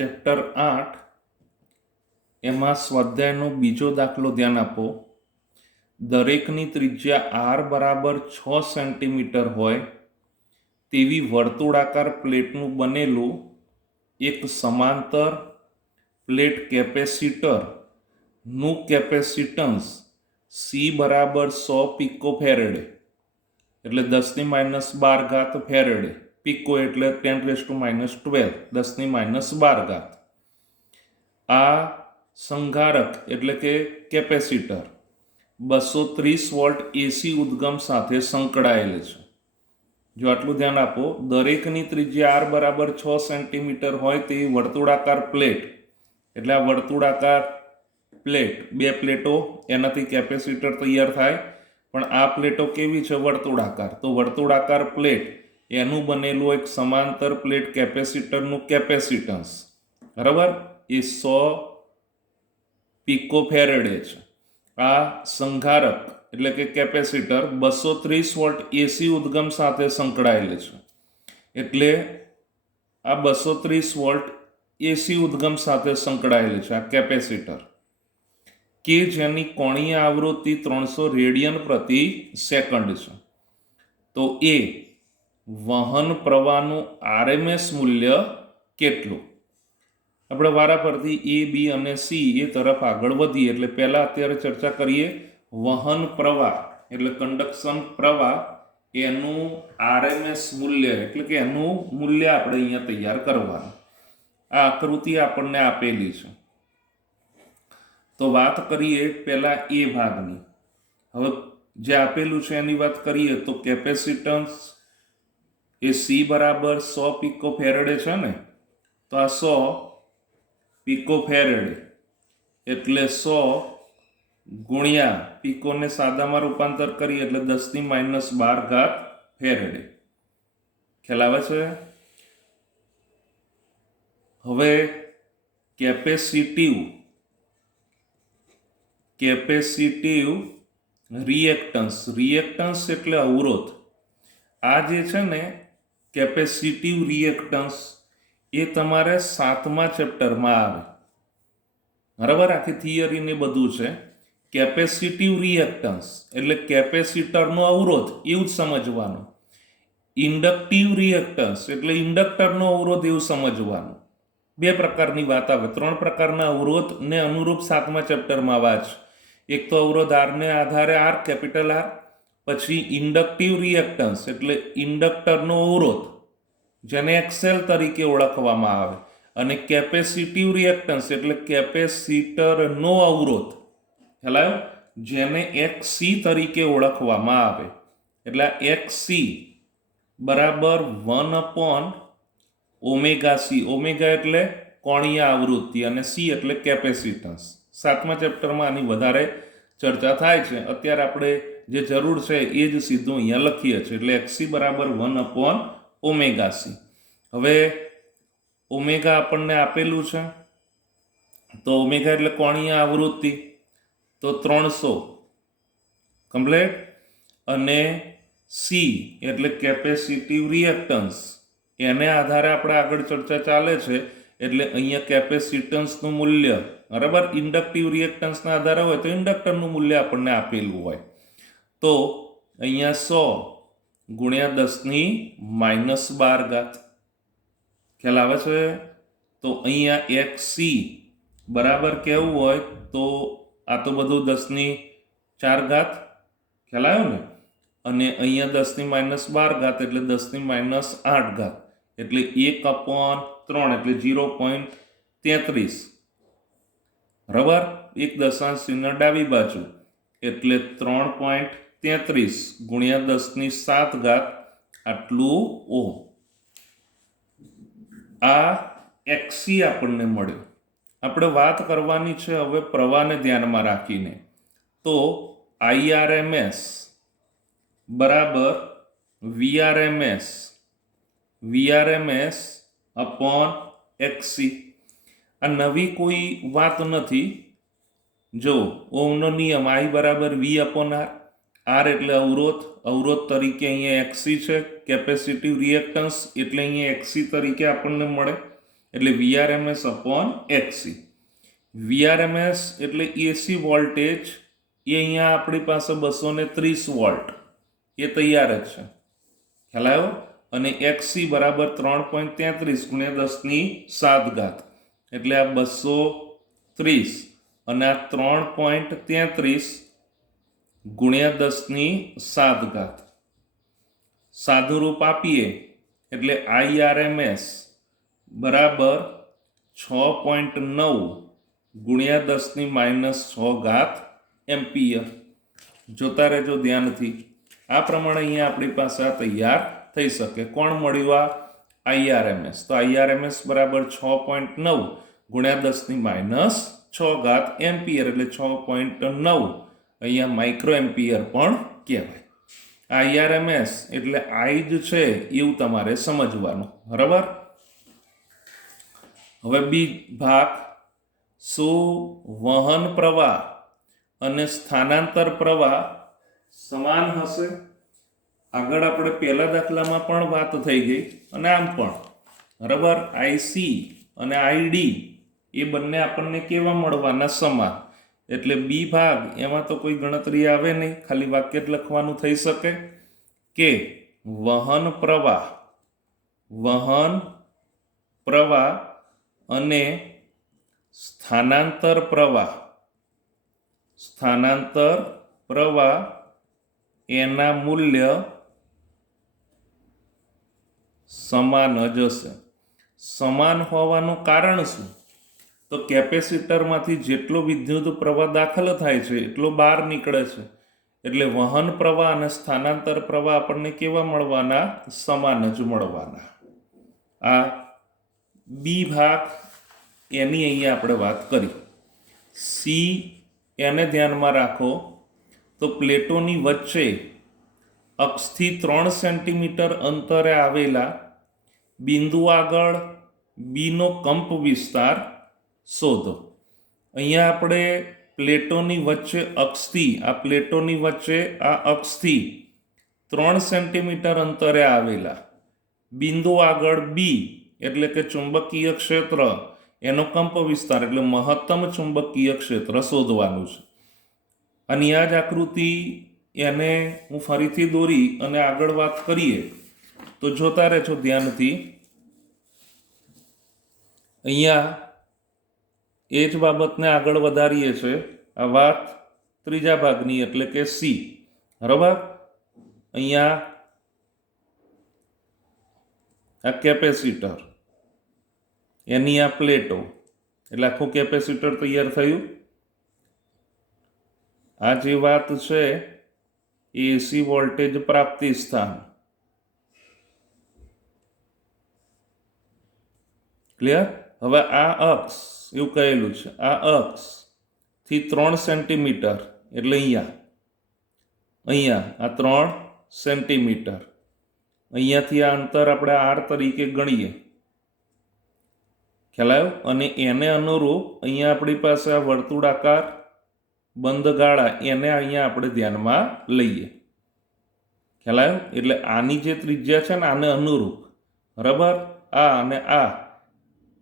Chapter 8 એમાં સ્વાધ્યાયનો બીજો દાખલો ધ્યાન આપો। દરેકની ત્રિજ્યા r બરાબર 6 સેન્ટીમીટર હોય તેવી વર્તુળાકાર પ્લેટનું બનેલું એક સમાંતર પ્લેટ કેપેસિટર નું કેપેસિટન્સ C બરાબર 100 પિકોફેરેડે એટલે 10⁻12 ફેરેડે, પિકો એટલે 10⁻12 10⁻12। આ સંધારક એટલે કે કેપેસિટર 230 વોલ્ટ એસી ઉદ્ગમ સાથે સંકળાયેલ છે। જો આટલું ધ્યાન આપો, દરેકની ત્રિજ્યા r બરાબર 6 સેન્ટીમીટર હોય તેવી વર્તુળાકાર પ્લેટ, એટલે આ વર્તુળાકાર પ્લેટ, બે પ્લેટો એનાથી કેપેસિટર તૈયાર થાય, પણ આ પ્લેટો કેવી છે? વર્તુળાકાર। તો વર્તુળાકાર પ્લેટ એનું બનેલું એક સમાંતર પ્લેટ કેપેસિટરનું કેપેસિટન્સ બરાબર એ 100 પિકોફેરેડે છે। આ સંધારક એટલે કે કેપેસિટર 230 વોલ્ટ એસી ઉદ્ગમ સાથે સંકળાયેલ છે, એટલે આ 230 વોલ્ટ એસી ઉદ્ગમ સાથે સંકળાયેલ છે આ કેપેસિટર, કે જેની કોણીય આવૃત્તિ 300 રેડિયન પ્રતિ સેકન્ડ છે। તો એ વહન પ્રવાહનું આરએમએસ મૂલ્ય કેટલું? આપણે વારા પરથી એ, બી અને સી એ તરફ આગળ વધીએ, એટલે પહેલા અત્યારે ચર્ચા કરીએ વહન પ્રવાહ એટલે કંડક્શન પ્રવાહ, એનું આરએમએસ મૂલ્ય એટલે કે એનું મૂલ્ય આપણે અહીંયા તૈયાર કરવાનું। આ આકૃતિ આપણને આપેલી છે, તો વાત કરીએ પહેલા એ ભાગની। હવે જે આપેલું છે એની વાત કરીએ તો કેપેસિટન્સ એ સી બરાબર 100 પિકોફેરેડે છે ને, તો આ 100 પિકોફેરેડે એટલે 100 ગુણ્યા પિકોને સાદામાં રૂપાંતર કરીએ એટલે 10⁻12 ફેરેડે। ખ્યાલ આવે છે? હવે કેપેસિટિવ રિએક્ટન્સ એટલે અવરોધ। આ જે છે ને કેપેસિટિવ રિએક્ટન્સ એ તમારે 7મા ચેપ્ટરમાં આવે બરાબર, આખી થિયરી ને બધું છે। કેપેસિટિવ રિએક્ટન્સ એટલે કેપેસિટરનો અવરોધ એવું જ સમજવાનું, ઇન્ડક્ટિવ રિએક્ટન્સ એટલે ઇન્ડક્ટરનો અવરોધ એવું સમજવાનું। બે પ્રકારની વાત આવે, 3 પ્રકારના અવરોધ ને અનુરૂપ 7મા ચેપ્ટરમાં વાંચ। એક તો અવરોધ આર ને આધારે આર, કેપિટલ આર, પછી ઇન્ડક્ટિવ રિએક્ટન્સ એટલે ઇન્ડક્ટરનો અવરોધ જેને એક્સએલ તરીકે ઓળખવામાં આવે, અને કેપેસિટિવ રિએક્ટન્સ એટલે કેપેસિટરનો અવરોધ ખ્યાલ જેને XC તરીકે ઓળખવામાં આવે। એટલે XC બરાબર 1/ωc, ઓમેગા એટલે કોણીય આવૃત્તિ અને C એટલે કેપેસિટન્સ। 7મા ચેપ્ટરમાં આની વધારે ચર્ચા થાય છે, અત્યારે આપણે જે જરૂર છે એ જ સીધું અહીંયા લખીએ છીએ, એટલે XC બરાબર 1/ωc। હવે ઓમેગા આપણને આપેલું છે, તો ઓમેગા એટલે કોણીય આવૃત્તિ, તો 300 કમ્પ્લીટ, અને સી એટલે કેપેસિટિવ રિએક્ટન્સ, એને આધારે આપણે આગળ ચર્ચા ચાલે છે, એટલે અહીંયા કેપેસિટન્સનું મૂલ્ય બરાબર ઇન્ડક્ટિવ રિએક્ટન્સના આધારે હોય તો ઇન્ડક્ટરનું મૂલ્ય આપણને આપેલું હોય, તો અહીંયા 100 ગુણ્યા 10⁻12 ખ્યાલ આવે છે? તો અહીંયા XC બરાબર કેવું હોય? તો આ તો બધું 10⁻4 ખ્યાલ આવ્યો ને, અને અહીંયા 10⁻12 એટલે 10⁻8 એટલે 1/3 એટલે 0.33 બરાબર, એક દશાંશ ચિહ્ન ડાબી બાજુ એટલે 3.33 ગુણ્યા 10⁻7 આટલું ઓહમ। આ XC આપણને મળ્યું। આપણે વાત કરવાની છે હવે પ્રવાહને ધ્યાનમાં રાખીને, તો IRMS બરાબર VRMS અપોન XC। આ નવી કોઈ વાત નથી। જો ઓહમનો નિયમ I બરાબર V અપોન R એટલે અવરોધ તરીકે અહીંયા XC છે, કેપેસિટિવ રિએક્ટન્સ એટલે અહીંયા XC તરીકે આપણને મળે, એટલે VRMS અપોન XC. VRMS એટલે એસી વોલ્ટેજ એ અહીંયા આપણી પાસે 230 વોલ્ટ એ તૈયાર જ છે, ખ્યાલ આવ્યો? અને XC બરાબર 3.33 ગુણ્યા 10⁷ એટલે આ 230 અને આ 3.33 ગુણ્યા 10⁷. સાદુરૂપ આપીએ એટલે IRMS બરાબર 6.9 ગુણ્યા 10⁻6 એમ્પિયર. જોતા રહેજો ધ્યાનથી. આ પ્રમાણે અહીંયા આપણી પાસે આ તૈયાર થઈ શકે. કોણ મળ્યું? આ IRMS. તો IRMS બરાબર 6.9 ગુણ્યા 10⁻6 એમ્પિયર એટલે 6.9 અહીંયા માઇક્રો એમ્પિયર પણ કહેવાય. IRMS એટલે I જ છે એવું તમારે સમજવાનું, બરાબર? હવે બી ભાગ, શું વહન પ્રવાહ અને સ્થાનાંતર પ્રવાહ સમાન હશે? આગળ આપણે પહેલા દાખલામાં પણ વાત થઈ ગઈ અને આમ પણ, બરાબર? IC અને ID એ બંને આપણને કેવા મળવાના? સમાન. એટલે બી ભાગ એમાં તો કોઈ ગણતરી આવે નહીં, ખાલી વાક્ય જ લખવાનું થઈ શકે કે વહન પ્રવાહ અને સ્થાનાંતર પ્રવાહ એના મૂલ્ય સમાન જ હશે. સમાન હોવાનું કારણ શું? તો કેપેસિટરમાંથી જેટલો વિદ્યુત પ્રવાહ દાખલ થાય છે એટલો બહાર નીકળે છે, એટલે વહન પ્રવાહ અને સ્થાનાંતર પ્રવાહ આપણને કેવા મળવાના? સમાન જ મળવાના. આ બી ભાગ એની અહીંયા આપણે વાત કરી. સી એને ધ્યાનમાં રાખો તો પ્લેટોની વચ્ચે અક્ષથી 3 સેન્ટીમીટર અંતરે આવેલા બિંદુ આગળ બીનો કંપ વિસ્તાર શોધો. અહીંયા આપણે પ્લેટોની વચ્ચે અક્ષથી 3 સેન્ટીમીટર અંતરે આવેલા બિંદુ આગળ બી એટલે કે ચુંબકીય ક્ષેત્ર, એનો કંપ વિસ્તાર એટલે મહત્તમ ચુંબકીય ક્ષેત્ર શોધવાનું છે. અને આ જ આકૃતિ એને હું ફરીથી દોરી અને આગળ વાત કરીએ તો જોતા રહેજો ધ્યાનથી. અહીંયા એ જ બાબતને આગળ વધારીએ છે. આ વાત ત્રીજા ભાગની એટલે કે સી, બરાબર? અહીંયા આ કેપેસિટર, એની આ પ્લેટો, એટલે આખું કેપેસિટર તૈયાર થયું. આ જે વાત છે એસી વોલ્ટેજ પ્રાપ્તિ સ્થાન, ક્લિયર? હવે આ અક્ષ એવું કહેલું છે, આ અક્ષ થી 3 સેન્ટીમીટર એટલે અહીંયા આ 3 સેન્ટીમીટર, અહીંયાથી આ અંતર આપણે R તરીકે ગણીએ, ખ્યાલ આવ્યો? અને એને અનુરૂપ અહીંયા આપણી પાસે આ વર્તુળાકાર બંધ ગાળા, એને અહીંયા આપણે ધ્યાનમાં લઈએ, ખ્યાલ આવ્યો? એટલે આની જે ત્રિજ્યા છે ને આને અનુરૂપ, બરાબર? આ અને આ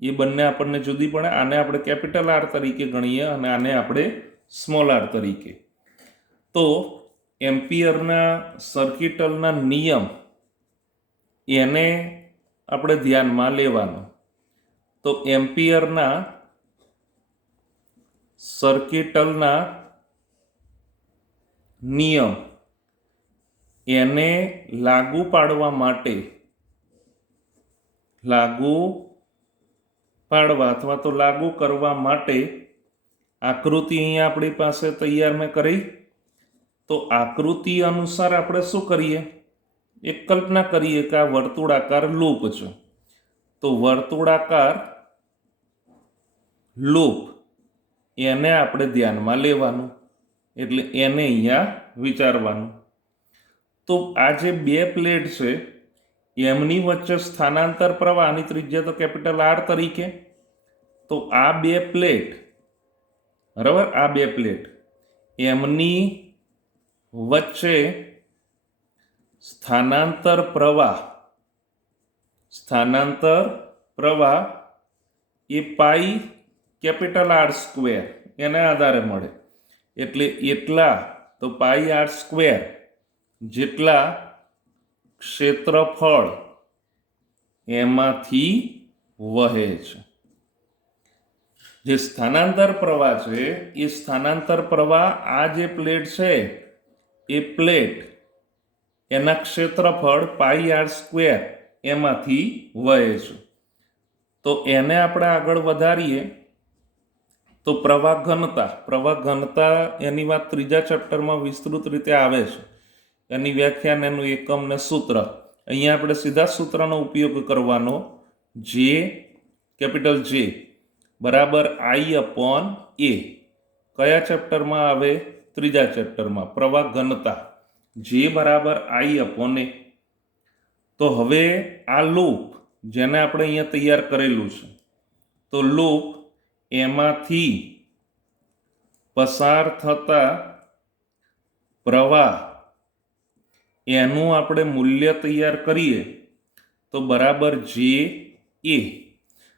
એ બંને આપણને જુદી પડે. આને આપણે કેપિટલ R તરીકે ગણીએ અને આને આપણે સ્મોલ r તરીકે. તો એમ્પિયરના સર્કિટલના નિયમ એને આપણે ધ્યાનમાં લેવાનો. તો એમ્પિયરના સર્કિટલના નિયમ એને લાગુ પાડવા અથવા તો લાગુ કરવા માટે આકૃતિ અહીંયા આપણી પાસે તૈયાર મેં કરી. તો આકૃતિ અનુસાર આપણે શું કરીએ? એક કલ્પના કરીએ કે આ વર્તુળાકાર લૂપ છે. તો વર્તુળાકાર લૂપ એને આપણે ધ્યાનમાં લેવાનું, એટલે એને અહીંયા વિચારવાનું. તો આ જે બે પ્લેટ છે એમની વચ્ચે સ્થાનાંતર પ્રવાહ, આની ત્રિજ્યા તો કેપિટલ R તરીકે. તો આ બે પ્લેટ, બરાબર? આ બે પ્લેટ એમની વચ્ચે સ્થાનાંતર પ્રવાહ એ પાઈ કેપિટલ આર સ્ક્વેર એના આધારે મળે. એટલે એટલા તો પાઈ આર સ્ક્વેર જેટલા ક્ષેત્રફળ એમાંથી વહે છે. જે સ્થાનાંતર પ્રવાહ છે એ સ્થાનાંતર પ્રવાહ આ જે પ્લેટ છે એ પ્લેટ એના ક્ષેત્રફળ પાઈ આર સ્ક્વેર એમાંથી વહે છે. તો એને આપણે આગળ વધારીએ તો પ્રવાહ ઘનતા એની વાત ત્રીજા ચેપ્ટરમાં વિસ્તૃત રીતે આવે છે. એની વ્યાખ્યાન, એનું એકમ ને સૂત્ર. અહીંયા આપણે સીધા સૂત્રનો ઉપયોગ કરવાનો. જે કેપિટલ જે બરાબર આઈ અપોન એ. કયા ચેપ્ટરમાં આવે? ત્રીજા ચેપ્ટરમાં, પ્રવાહ ઘનતા. જે બરાબર આઈ અપોન એ. તો હવે આ લૂપ જેને આપણે અહીંયા તૈયાર કરેલું છે, તો લૂપ એમાંથી પસાર થતા પ્રવાહ એનું આપણે મૂલ્ય તૈયાર કરીએ તો બરાબર જે એ.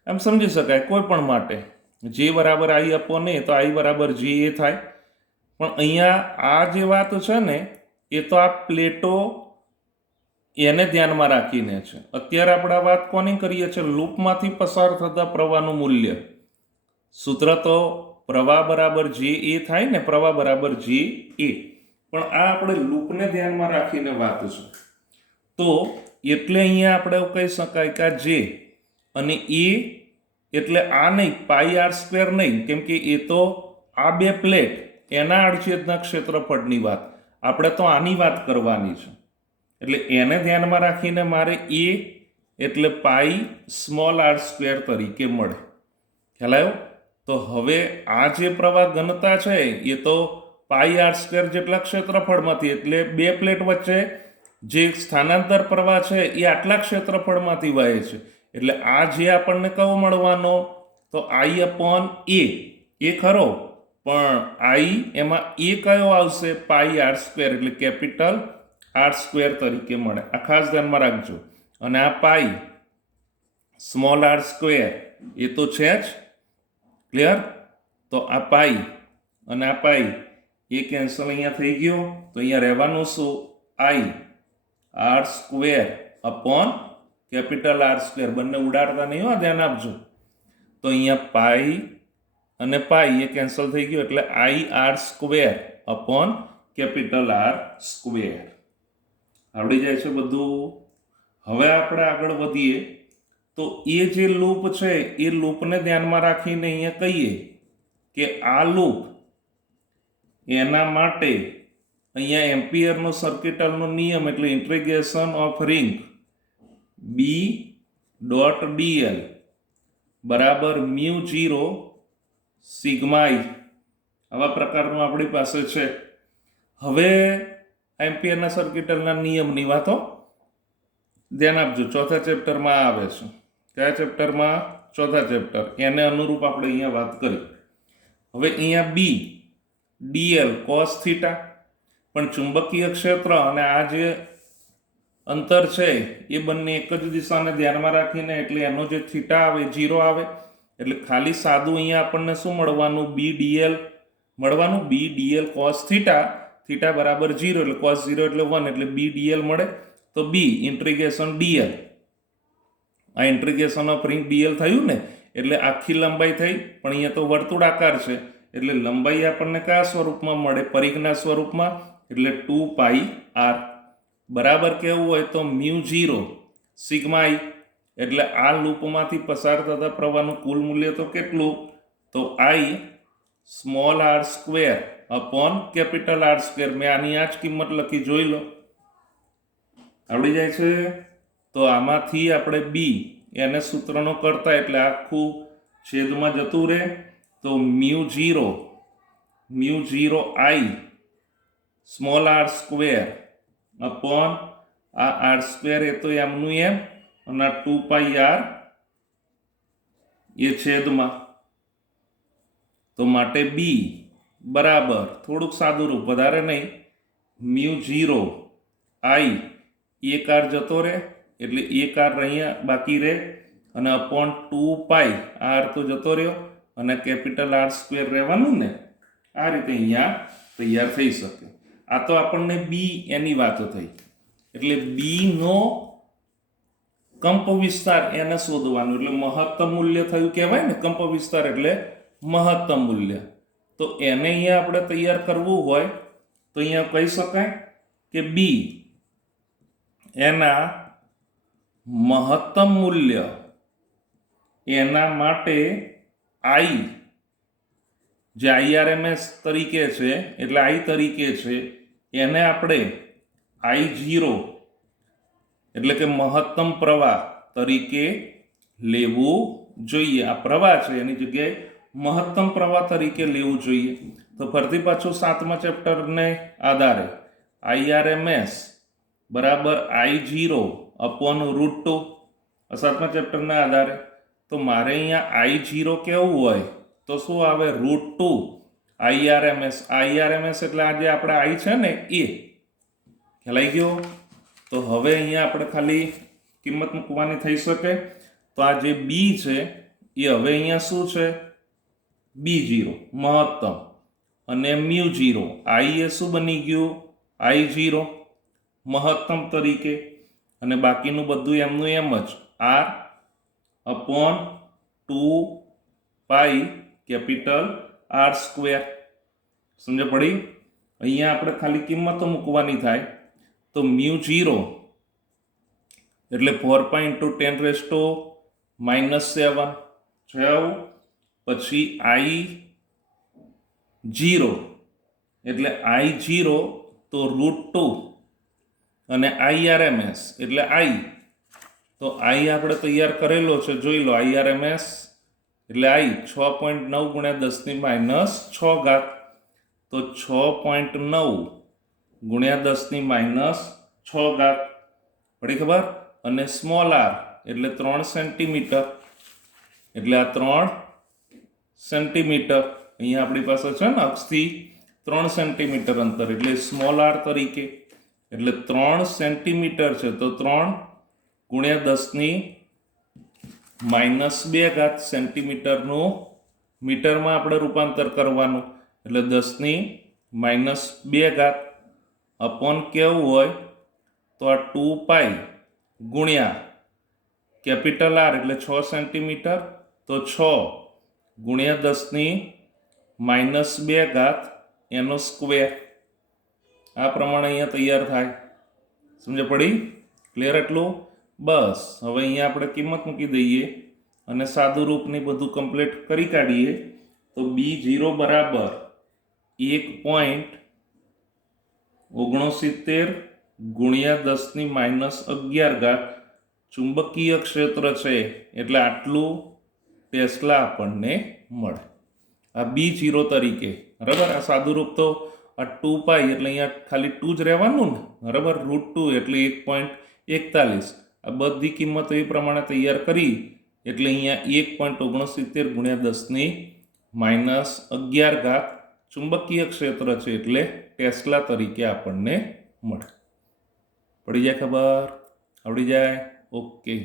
આમ સમજી શકાય કોઈ પણ માટે જે બરાબર આઈ અપોન એ, તો આઈ બરાબર જે એ થાય. પણ અહીંયા આ જે વાત છે ને એ તો આ પ્લેટો એને ધ્યાનમાં રાખીને છે. અત્યારે આપણે આ વાત કોની કરીએ છીએ? લૂપમાંથી પસાર થતા પ્રવાહનું મૂલ્ય. સૂત્ર તો પ્રવાહ બરાબર જે એ થાય ને, પ્રવાહ બરાબર જે એ. પણ આ આપણે લૂપને ધ્યાનમાં રાખીને વાત છે. તો એટલે અહીંયા આપણે કહી શકાય કે આ જે અને એ એટલે આ નહીં, પાઈ આર સ્ક્વેર નહીં, કેમ કે એ તો આ બે પ્લેટ એના આડછેદના ક્ષેત્રફળની વાત. આપણે તો આની વાત કરવાની છે. એટલે એને ધ્યાનમાં રાખીને મારે એ એટલે પાઈ સ્મોલ આર સ્ક્વેર તરીકે મળે. ખ્યાલ આવ્યો? તો હવે આ જે પ્રવાહ ઘનતા છે એ તો પાઈ આર સ્ક્વેર જેટલા ક્ષેત્રફળમાંથી, એટલે બે પ્લેટ વચ્ચે જે સ્થાનાંતર પ્રવાહ છે એ આટલા ક્ષેત્રફળમાંથી વહે છે. એટલે આ જે આપણને કયો મળવાનો? તો આઈ અપોન એ. એ ખરો, પણ આઈ એમાં એ કયો આવશે? પાઈ આર સ્ક્વેર, એટલે કેપિટલ આર સ્ક્વેર તરીકે મળે. આ ખાસ ધ્યાનમાં રાખજો. અને આ પાઈ સ્મોલ આર સ્ક્વેર એ તો છે જ. ક્લિયર? તો આ પાઈ અને આ પાઈ એ કેન્સલ અહીંયા થઈ ગયો. તો અહીંયા રહેવાનું શું? I R square upon capital R square. બંને ઉડાડતા નહીં હો, ધ્યાન આપજો. તો અહીંયા પાઈ અને પાઈ એ કેન્સલ થઈ ગયો, એટલે I R square upon capital R square. આવડી જાય છે બધું? હવે આપણે આગળ વધીએ તો એ જે લૂપ છે એ લૂપને ધ્યાનમાં રાખીને અહીંયા કહીએ કે આ લૂપ એના માટે અહીંયા એમ્પિયરનો સર્કિટલનો નિયમ એટલે integration of ring B dot DL બરાબર મ્યુ 0 સિગ્મા i. આવા પ્રકારનું આપણી પાસે છે. હવે એમ્પિયરના સર્કિટલના નિયમની વાતો ધ્યાન આપજો. ચોથા ચેપ્ટરમાં આવે છે. કયા ચેપ્ટરમાં? ચોથા ચેપ્ટર. એને અનુરૂપ આપણે અહીંયા વાત કરી. હવે અહીંયા બી ડીએલ કોસ થીટા, પણ ચુંબકીય ક્ષેત્ર અને આ જે અંતર છે એ બંને એક જ દિશાને ધ્યાનમાં રાખીને, એટલે એનો જે થીટા આવે 0 આવે. એટલે ખાલી સાદું અહીંયા આપણને શું મળવાનું? બી ડીએલ મળવાનું. બી ડીએલ કોસ થીટા, થીટા બરાબર 0 એટલે કોસ 0 એટલે 1 એટલે બી ડીએલ મળે. તો બી ઇન્ટિગ્રેશન ડીએલ, આ ઇન્ટિગ્રેશન ઓફ રિંગ ડીએલ થયું ને, એટલે આખી લંબાઈ થઈ. પણ અહીંયા તો વર્તુળાકાર છે એટલે લંબાઈ આપણને કયા સ્વરૂપમાં મળે? પરિઘના સ્વરૂપમાં. એટલે 2 પાઈ આર બરાબર કેવું હોય તો મ્યુ 0 સિગ્મા i. એટલે આ લૂપમાંથી પસાર થતા પ્રવાહનું કુલ મૂલ્ય તો કેટલું? તો I small R square upon capital R square. મેં આની આ જ કિંમત લખી, જોઈ લો. આવડી જાય છે? તો આમાંથી આપણે બી એને સૂત્રનો કરતા એટલે આખું છેદમાં જતું રહે. તો mu 0 i small R square upon આ આર સ્ક્વેર એ તો એમનું એમ, અને આ 2 પાઈ આર એ છેદમાં. તો માટે બી બરાબર થોડુંક સાદું રૂપ, વધારે નહીં, મ્યુ 0 i એક આર જતો રહે એટલે એક આર અહીંયા બાકી રહે. અને અપોન 2 પાઈ આર તો જતો રહ્યો અને કેપિટલ આર સ્ક્વેર રહેવાનું ને. આ રીતે અહીંયા તૈયાર થઈ શકે. આ તો આપણને બી એની વાતો થઈ. એટલે બી નો કંપ વિસ્તાર એને શોધવાનું, એટલે મહત્તમ મૂલ્ય થયું કહેવાય ને. કંપ વિસ્તાર એટલે મહત્તમ મૂલ્ય. તો એને અહીંયા આપણે તૈયાર કરવું હોય તો અહીંયા કહી શકાય કે બી એના મહત્તમ મૂલ્ય એના માટે આઈ જે આઈઆરએમએસ તરીકે છે, એટલે આઈ તરીકે છે, એને આપણે I0 એટલે કે મહત્તમ પ્રવાહ તરીકે લેવું જોઈએ. આ પ્રવાહ છે એની જગ્યાએ મહત્તમ પ્રવાહ તરીકે લેવું જોઈએ. તો ફરીથી પાછું 7મા ચેપ્ટરને આધારે આઈઆરએમએસ બરાબર I0 અપોન √2. 7મા ચેપ્ટરના આધારે તો મારે અહીંયા I0 કેવું હોય તો શું આવે? √2 આઈઆરએમએસ. આઈઆરએમએસ એટલે આ જે આપણે આઈ છે ને એ ખ્યાલ ગયો. તો હવે અહીંયા આપણે ખાલી કિંમત મૂકવાની થઈ શકે. તો આ જે બી છે એ હવે અહીંયા શું છે? B0 મહત્તમ અને μ0 આઈ એ શું બની ગયું? I0 મહત્તમ તરીકે, અને બાકીનું બધું એમનું એમ જ R upon 2 capital R square. સમજ પડી? અહીંયા આપણે ખાલી કિંમતો મૂકવાની થાય. તો μ0 એટલે 4 × 10⁻⁷ પછી I0 એટલે I0 તો √2 અને આઈઆરએમએસ એટલે આઈ. તો આઈ આપણે તૈયાર કરેલો છે, જોઈ લો. આઈઆરએમએસ એટલે આઈ 6.9 × 10⁻⁶. તો 6.9 × 10⁻⁶. પડી ખબર? અને સ્મોલ આર એટલે 3 સેન્ટીમીટર, એટલે આ 3 સેન્ટીમીટર અહીંયા આપણી પાસે છે ને અક્ષથી 3 સેન્ટીમીટર અંતર, એટલે સ્મોલ આર તરીકે. એટલે 3 સેન્ટીમીટર છે તો 3 × 10⁻² સેન્ટીમીટરનું મીટરમાં આપણે રૂપાંતર કરવાનું. એટલે 10⁻² અપોન કેવું હોય તો આ 2 ગુણ્યા કેપિટલ આર એટલે 6 સેન્ટીમીટર, તો 6 × 10⁻² એનો સ્ક્વેર. આ પ્રમાણે અહીંયા તૈયાર થાય. સમજ પડી? ક્લિયર એટલું? બસ હવે અહીંયા આપણે કિંમત મૂકી દઈએ અને સાદું રૂપની બધું કમ્પ્લીટ કરી કાઢીએ. તો B0 બરાબર 1.69 × 10⁻11 ચુંબકીય ક્ષેત્ર છે, એટલે આટલું ટેસ્લા આપણને મળે આ B0 તરીકે. બરાબર? આ સાદું રૂપ તો આ 2 એટલે અહીંયા ખાલી 2 જ રહેવાનું ને. બરાબર? √2 એટલે 1.41. આ બધી કિંમતો એ પ્રમાણે તૈયાર કરી એટલે અહીંયા 1.69 × 10⁻11 ચુંબકીય ક્ષેત્ર છે, એટલે ટેસ્લા તરીકે આપણને મળે. પડી જાય ખબર? આવડી જાય? ઓકે.